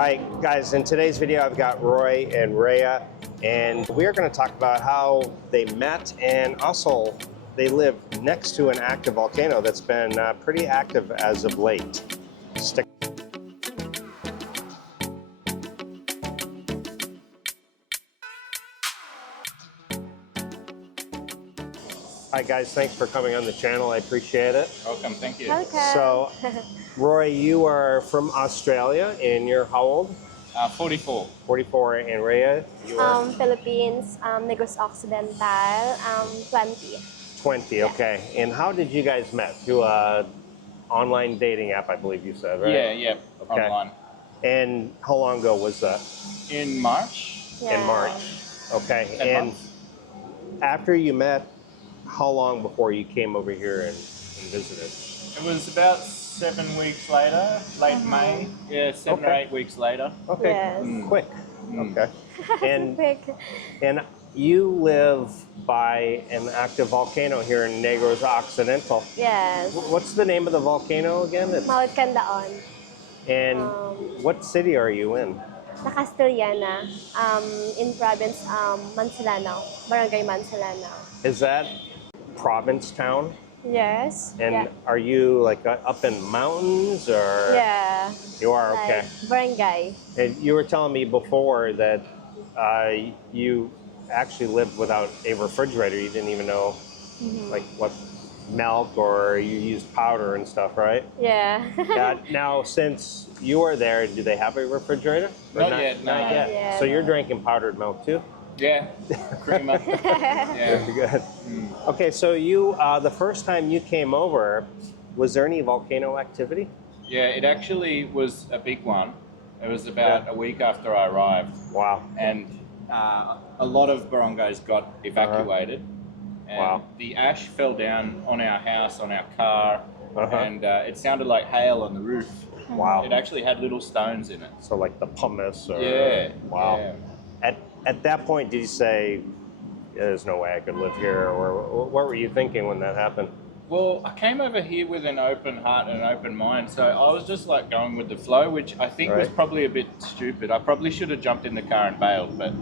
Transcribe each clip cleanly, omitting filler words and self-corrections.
Hi guys, in today's video I've got Roy and Rea, and we're going to talk about how they met and also they live next to an active volcano that's been pretty active as of late. Hi guys, thanks for coming on the channel. I appreciate it. Welcome, thank you. Welcome. So, Roy, you are from Australia, and you're how old? 44. 44, and Rea, you are? Philippines, Negros Occidental, 20. 20, okay. And how did you guys met? Through a online dating app, I believe you said, right? Yeah, Okay. online. And how long ago was that? In March. Yeah. In March. Okay. 10 And months. after you met, how long before you came over here and visited? It was about 7 weeks later, late May. Yeah, 7 or Okay. 8 weeks later. Okay. Yes. Quick. Okay. And Quick. and you live by an active volcano here in Negros Occidental. Yes. What's the name of the volcano again? Mount Candaon. And what city are you in? Na Castellana, in province Mansalanaw, Barangay Mansalanaw. Is that province town? Yes. And yeah. are you like up in mountains or? Yeah. You are, Like okay. barangay. And you were telling me before that you actually lived without a refrigerator. You didn't even know like what milk, or you used powder and stuff, right? Yeah. Now, since you are there, do they have a refrigerator? Or Not yet, no. Not yet. Yeah. So you're drinking powdered milk too? Yeah, creamer. Yeah. Very good. Okay, so you, the first time you came over, was there any volcano activity? Yeah, it actually was a big one. It was about a week after I arrived. Wow. And a lot of barangays got evacuated. And Wow. the ash fell down on our house, on our car, and it sounded like hail on the roof. Wow. It actually had little stones in it. So like the pumice or? Yeah. Wow. Yeah. At that point, did you say, there's no way I could live here? Or what were you thinking when that happened? Well, I came over here with an open heart and an open mind, so I was just like going with the flow, which I think was Right. probably a bit stupid. I probably should have jumped in the car and bailed, but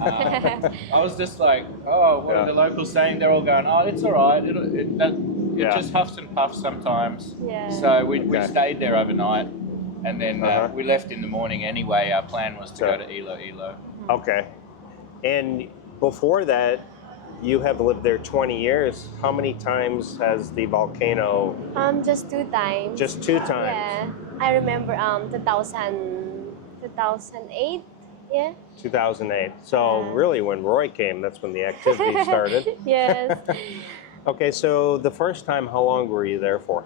I was just like, oh, what are the locals saying? They're all going, oh, it's all right. It just huffs and puffs sometimes. Yeah. So we stayed there overnight, and then we left in the morning anyway. Our plan was to go to Ilo. Okay. And before that, you have lived there 20 years. How many times has the volcano? Just 2 times. Just 2 times? Yeah. I remember 2008. Yeah. 2008. So really when Roy came, that's when the activity started. Yes. Okay, so the first time, how long were you there for?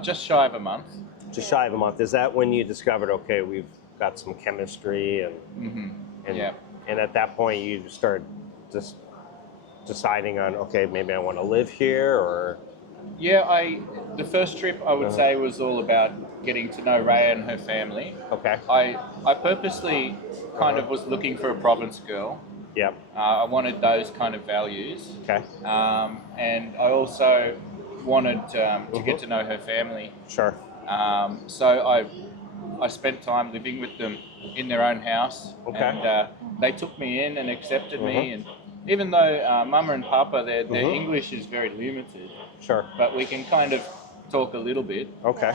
Just shy of a month. Just shy of a month. Is that when you discovered, okay, we've got some chemistry and and at that point you started just deciding on, okay, maybe I want to live here, or? Yeah, the first trip I would say was all about getting to know Rea and her family. Okay. I purposely kind of was looking for a province girl. Yep. I wanted those kind of values. Okay. And I also wanted to get to know her family. Sure. So I spent time living with them in their own house. Okay. And they took me in and accepted me. And even though Mama and Papa, their English is very limited. Sure. But we can kind of talk a little bit. Okay.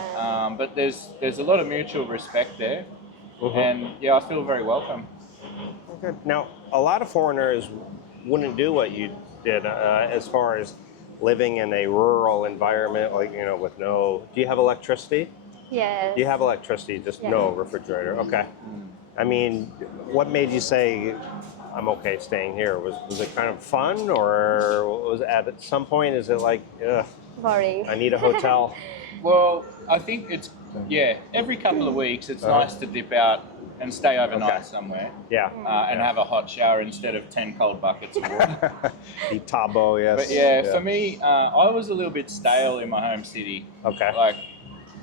But there's a lot of mutual respect there. And yeah, I feel very welcome. Okay. Now, a lot of foreigners wouldn't do what you did as far as living in a rural environment, like, you know, with no, do you have electricity? Yes. You have electricity, just no refrigerator. Okay. I mean, what made you say, I'm okay staying here? Was it kind of fun, or was at some point, is it like, ugh, Boring. I need a hotel? Well, I think it's, every couple of weeks it's nice to dip out and stay overnight somewhere. Yeah. And have a hot shower instead of 10 cold buckets of water. The Tabo, yes. But yeah, for me, I was a little bit stale in my home city. Okay. Like,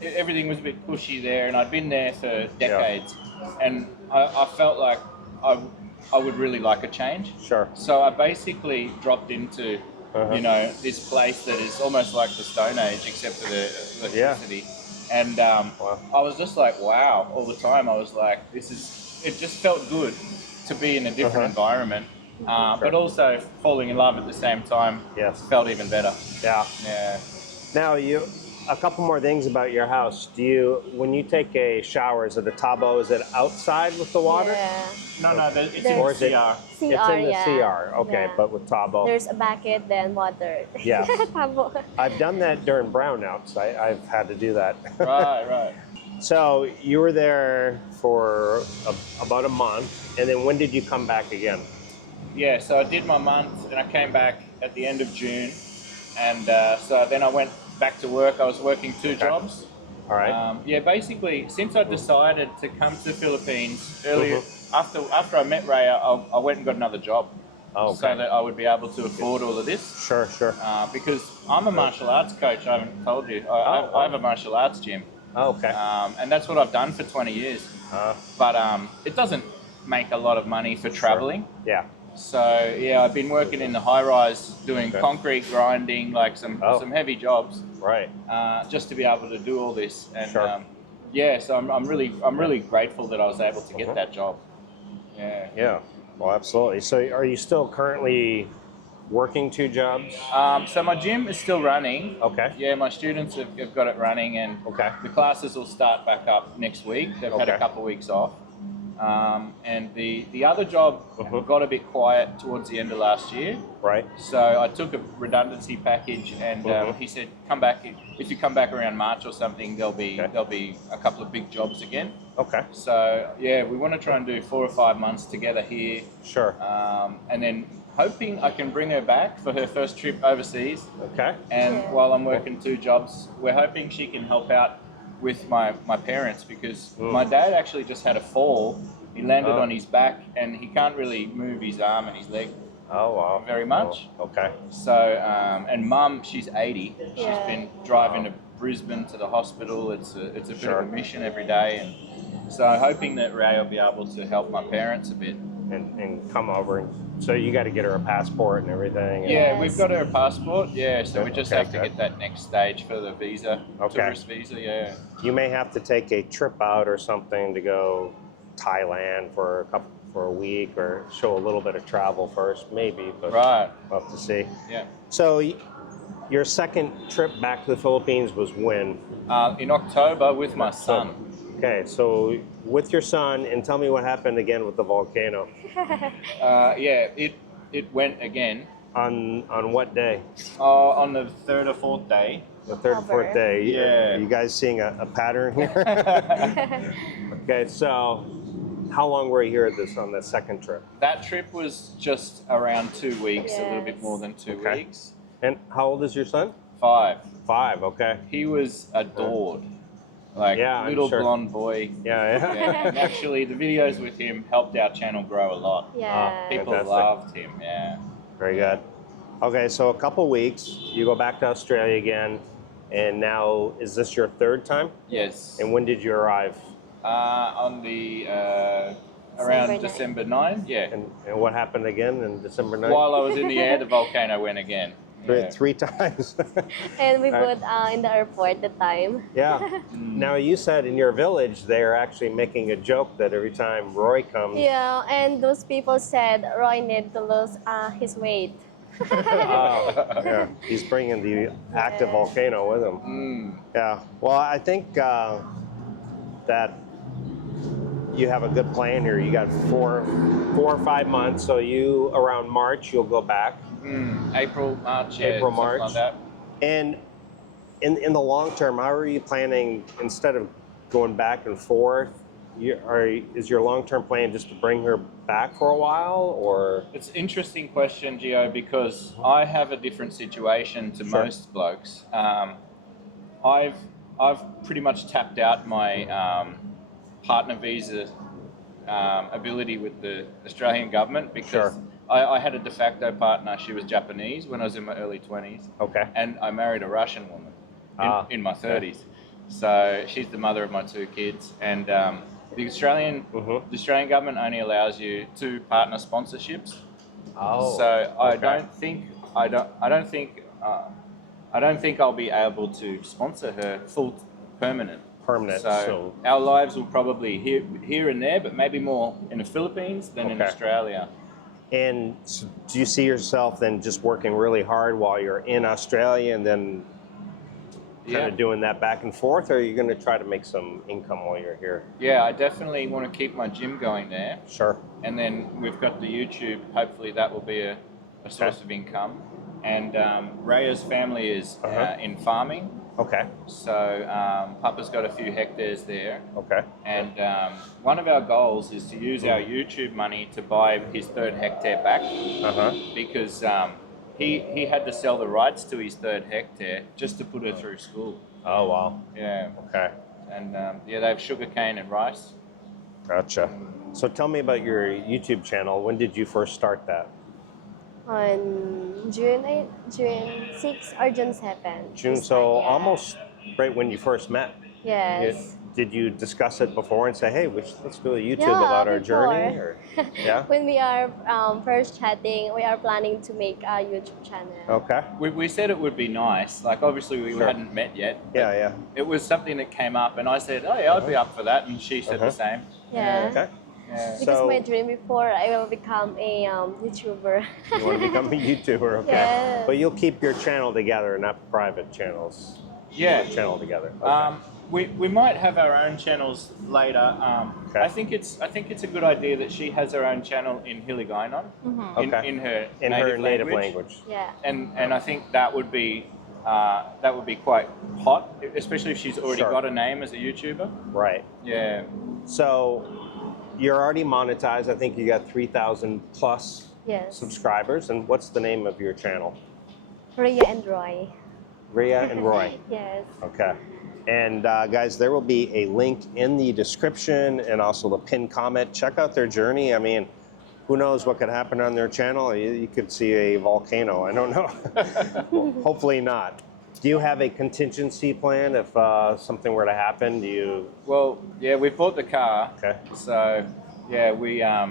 everything was a bit cushy there, and I'd been there for decades. And I felt like I would really like a change. Sure. So I basically dropped into, you know, this place that is almost like the Stone Age, except for the electricity. And I was just like, wow, all the time. I was like, it just felt good to be in a different environment, but also falling in love at the same time. Yes. Felt even better. Yeah. Yeah. Now a couple more things about your house. When you take a shower, is it a tabo? Is it outside with the water? Yeah. No, it's in Or the is it? CR. It's in the yeah. CR. Okay, Yeah. but with tabo. There's a bucket, then water. Yes. Tabo. I've done that during brownouts. I've had to do that. Right. So you were there for about a month, and then when did you come back again? Yeah, so I did my month, and I came back at the end of June, and so then I went back to work. I was working two jobs. All right. Yeah, basically, since I decided to come to the Philippines earlier, after I met Ria, I went and got another job, so that I would be able to afford all of this. Sure. Because I'm a martial arts coach. I haven't told you. I have a martial arts gym. Oh, okay. And that's what I've done for 20 years. But it doesn't make a lot of money for traveling. Yeah. So yeah, I've been working in the high rise doing concrete grinding, like some heavy jobs. Right. Just to be able to do all this, and Sure. so I'm really grateful that I was able to get that job. Yeah. Yeah. Well, absolutely. So are you still currently working two jobs? So my gym is still running. Okay. Yeah, my students have got it running, and the classes will start back up next week. They've had a couple of weeks off. And the other job got a bit quiet towards the end of last year. Right. So I took a redundancy package, and he said, "Come back if you come back around March or something. There'll be a couple of big jobs again." Okay. So yeah, we want to try and do 4 or 5 months together here. Sure. And then hoping I can bring her back for her first trip overseas. Okay. And while I'm working two jobs, we're hoping she can help out with my parents, because my dad actually just had a fall. He landed on his back, and he can't really move his arm and his leg very much. Oh, okay. So, and Mum, she's 80. She's been driving to Brisbane to the hospital. It's a bit of a mission every day, and so hoping that Ray will be able to help my parents a bit. And come over. And so you got to get her a passport and everything. Yeah, we've got her a passport. Yeah, so we just have to get that next stage for the visa, tourist visa. Yeah. You may have to take a trip out or something to go Thailand for a week, or show a little bit of travel first, maybe. But we'll have to see. Yeah. So your second trip back to the Philippines was when? In October with my son. Okay, so with your son, and tell me what happened again with the volcano. Yeah, it went again. On what day? On the third or fourth day. The third or fourth day. Yeah. You guys seeing a pattern here? Okay, so how long were you here on the second trip? That trip was just around 2 weeks, a little bit more than 2 weeks. And how old is your son? 5. 5, okay. He was adored. Like, little blonde boy. Yeah. And actually, the videos with him helped our channel grow a lot. Yeah. People loved him, yeah. Very good. Okay, so a couple weeks, you go back to Australia again, and now, is this your third time? Yes. And when did you arrive? On the, around December 9, yeah. And what happened again in December 9? While I was in the air, the volcano went again. Three times. And we put in the airport the time. Yeah. Now you said in your village they're actually making a joke that every time Roy comes. Yeah, and those people said Roy need to lose his weight. Yeah. He's bringing the active volcano with him. Yeah. Well, I think that you have a good plan here. You got 4 or 5 months, so around March you'll go back. April, March, April, March. Like that. And in the long term, how are you planning, instead of going back and forth, is your long-term plan just to bring her back for a while, or? It's an interesting question, Gio, because I have a different situation to most blokes. I've pretty much tapped out my partner visa ability with the Australian government, because I had a de facto partner. She was Japanese when I was in my early 20s. Okay. And I married a Russian woman in my 30s. So she's the mother of my 2 kids. And the Australian government only allows you 2 partner sponsorships. Oh. So I don't think I'll be able to sponsor her permanent. Permanent. So our lives will probably here and there, but maybe more in the Philippines than in Australia. And so do you see yourself then just working really hard while you're in Australia and then kind of doing that back and forth, or are you going to try to make some income while you're here? Yeah, I definitely want to keep my gym going there. Sure. And then we've got the YouTube. Hopefully that will be a source of income. And Rea's family is in farming. Okay. So Papa's got a few hectares there. Okay. And one of our goals is to use our YouTube money to buy his 3rd hectare back. Because he had to sell the rights to his 3rd hectare just to put her through school. Oh, wow. Yeah. Okay. And they have sugarcane and rice. Gotcha. So tell me about your YouTube channel. When did you first start that? On June 6 or June 7. June, so almost right when you first met. Yes. Did you discuss it before and say, hey, let's do a YouTube about our journey? Or, When we are first chatting, we are planning to make a YouTube channel. Okay. We said it would be nice. Like, obviously, we hadn't met yet. Yeah. It was something that came up, and I said, oh, yeah, I'd be up for that. And she said the same. Yeah. Okay. Yeah. Because my dream before, I will become a YouTuber. You want to become a YouTuber, okay. Yes. But you'll keep your channel together, not private channels. Yeah. Channel together. Okay. We might have our own channels later. I think it's a good idea that she has her own channel in Hiligaynon, in her native language. Yeah. And I think that would be quite hot, especially if she's already got a name as a YouTuber. Right. Yeah. So you're already monetized. I think you got 3,000 plus subscribers. And what's the name of your channel? Ria and Roy. Ria and Roy. Yes. Okay. And guys, there will be a link in the description and also the pinned comment. Check out their journey. I mean, who knows what could happen on their channel? You could see a volcano. I don't know. Well, hopefully not. Do you have a contingency plan if something were to happen? Do you? Well, yeah, we bought the car. Okay. So, yeah,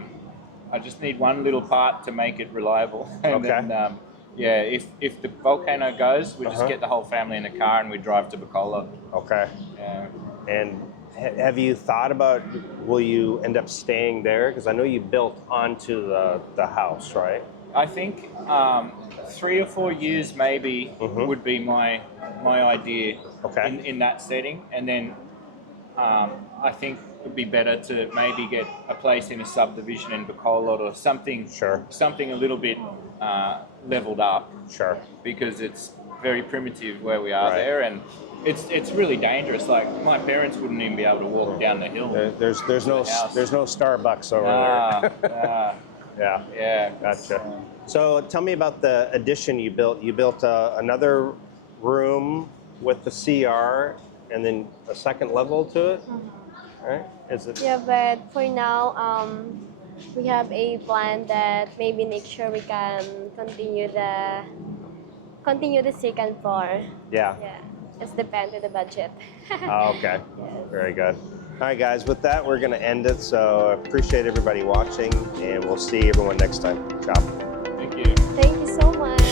I just need one little part to make it reliable. And then, if the volcano goes, we just get the whole family in a car and we drive to Bacolod. Okay. Yeah. And have you thought about, will you end up staying there? Because I know you built onto the house, right? I think 3 or 4 years maybe would be my idea in that setting. And then I think it would be better to maybe get a place in a subdivision in Bacolod or something, something a little bit leveled up. Sure. Because it's very primitive where we are there, and it's really dangerous. Like, my parents wouldn't even be able to walk down the hill. There's no Starbucks over there. Yeah. Gotcha. So tell me about the addition you built. You built another room with the CR and then a second level to it, right? Is it? Yeah, but for now, we have a plan that maybe next year we can continue the second floor. Yeah. Yeah. It's depends on the budget. Okay. Yes. Very good. All right, guys. With that, we're going to end it. So I appreciate everybody watching, and we'll see everyone next time. Ciao. Thank you. Thank you so much.